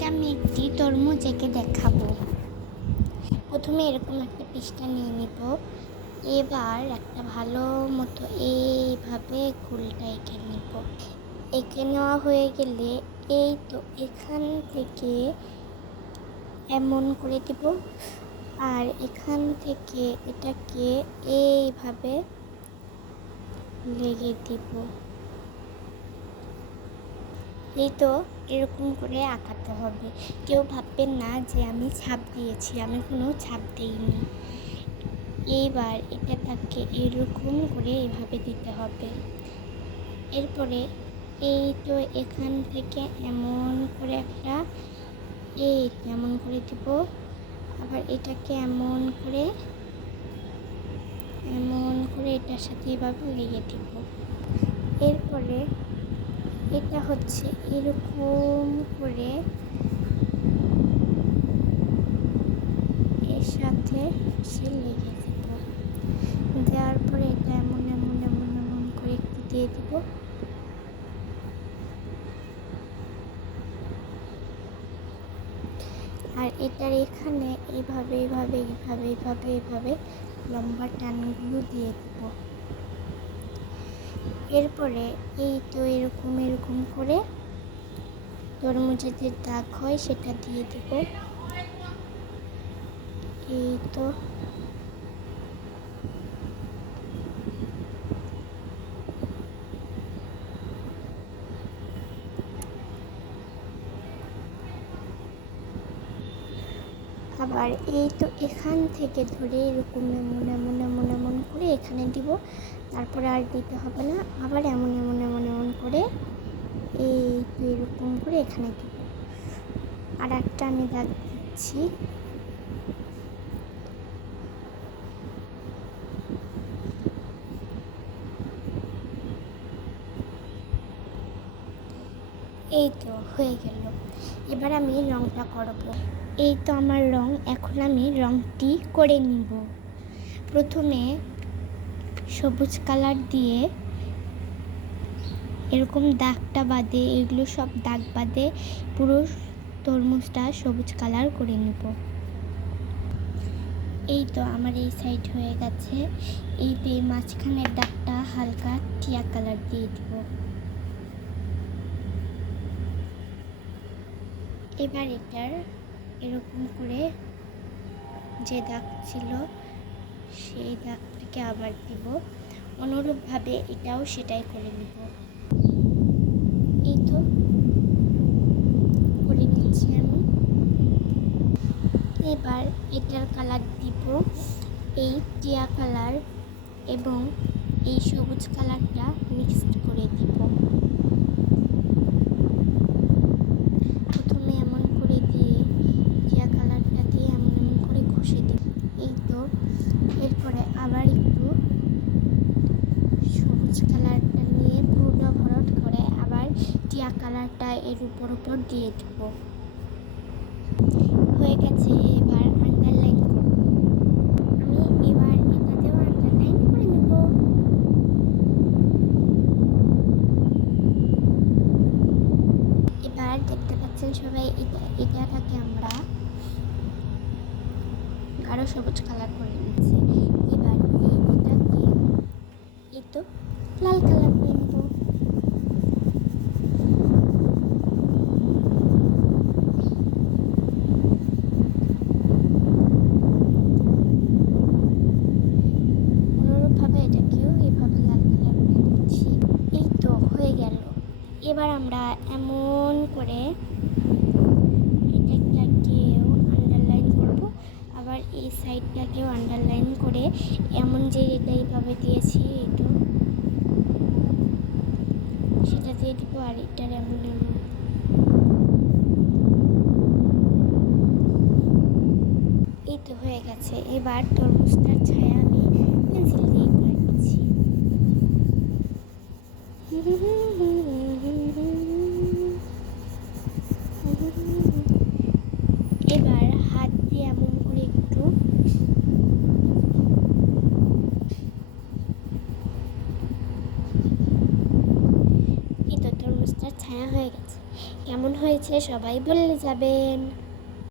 আজকে আমি একটি তরমুজ এঁকে দেখাবো। প্রথমে এরকম একটা পৃষ্ঠা নিয়ে নিব। এবার একটা ভালো মতো এইভাবে গোলটা এঁকে নিব। এঁকে নেওয়া হয়ে গেলে এই তো এখান থেকে এমন করে দিব, আর এখান থেকে এটাকে এইভাবে লেগে দিব। এই তো এরকম করে আঁকাতে হবে। কেউ ভাববেন না যে আমি ছাপ দিয়েছি, আমি কোনো ছাপ দিইনি। এইবার তাকে এরকম করে এভাবে দিতে হবে। এরপরে এই তো এখান থেকে এমন করে একটা এমন করে দিব, আবার এটাকে এমন করে এটার সাথে এভাবে লেগে দিব। এরপরে এটা হচ্ছে এরকম করে এর সাথে সে লেগে দিব। দেওয়ার পরে এটা এমন করে একটু দিয়ে দিব। আর এটার এখানে এইভাবে লম্বা টানগুলো দিয়ে দিব। এরপরে এই তো এরকম করে তরমুজের যে দাগ হয় সেটা দিয়ে দেব। এই তো আবার এই তো এখান থেকে ধরে এরকম এমন করে এখানে দিব। তারপরে আর দিতে হবে না, আবার এমন করে এই তো এরকম করে এখানে দিব। আর একটা আমি দাগ দিচ্ছি। এই তো হয়ে গেল। এবার আমি রংটা করব। এই তো আমার রং, এখন আমি রংটি করে নিব। প্রথমে সবুজ কালার দিয়ে এরকম দাগটা বাদে, এগুলো সব দাগ বাদে পুরো তরমুজটা সবুজ কালার করে নিব। এই তো আমার এই সাইড হয়ে গেছে। এই তো এই মাঝখানের দাগটা হালকা টিয়া কালার দিয়ে দিব। এবার এটার এরকম করে যে দাগ ছিল সেই দাগটাকে আবার দিব। অনুরূপভাবে এটাও সেটাই করে নিব। এই তো করে নিচ্ছি আমি। এবার এটার কালার দিব এই টিয়া কালার এবং এই সবুজ কালারটা মিক্সড করে দিব। প্রথমে এমন করে দিয়ে টিয়া কালারটা দিয়ে এমন করে ঘষে দিব। এই তো এরপরে আবার একটু সবুজ কালারটা নিয়ে পুরোটা ভরাট করে আবার টিয়া কালারটা এর উপর দিয়ে দেব। হয়ে গেছে। এবার আন্ডারলাইন করব। আমি এবার এটাতেও আন্ডারলাইন করে নেব। এবার দেখতে পাচ্ছেন সবাই, এটাকে আমরা গাঢ় সবুজ কালার করে নিচ্ছি। এবার এটাকে এই তো লাল কালার করে নেব। অনুরূপভাবে এটাকেও এইভাবে লাল কালার করে নিচ্ছি। এই তো হয়ে গেল। এবার আমরা এমন করে এটাকেও আন্ডারলাইন করব, আবার এই সাইডটাকেও আন্ডারলাইন করে এমন যে এটা এইভাবে দিয়েছি একটু সেটা দিয়ে দিব। আর এটার এমন এই তো হয়ে গেছে। এবার তরমুজটার ছায়া আমি পেন্সিল দিয়ে করে দিচ্ছি। এবার হাত দিয়ে এমন করে একটু এই তো তরমুজটার ছায়া হয়ে গেছে। কেমন হয়েছে? হয়েছে সবাই বলে যাবেন।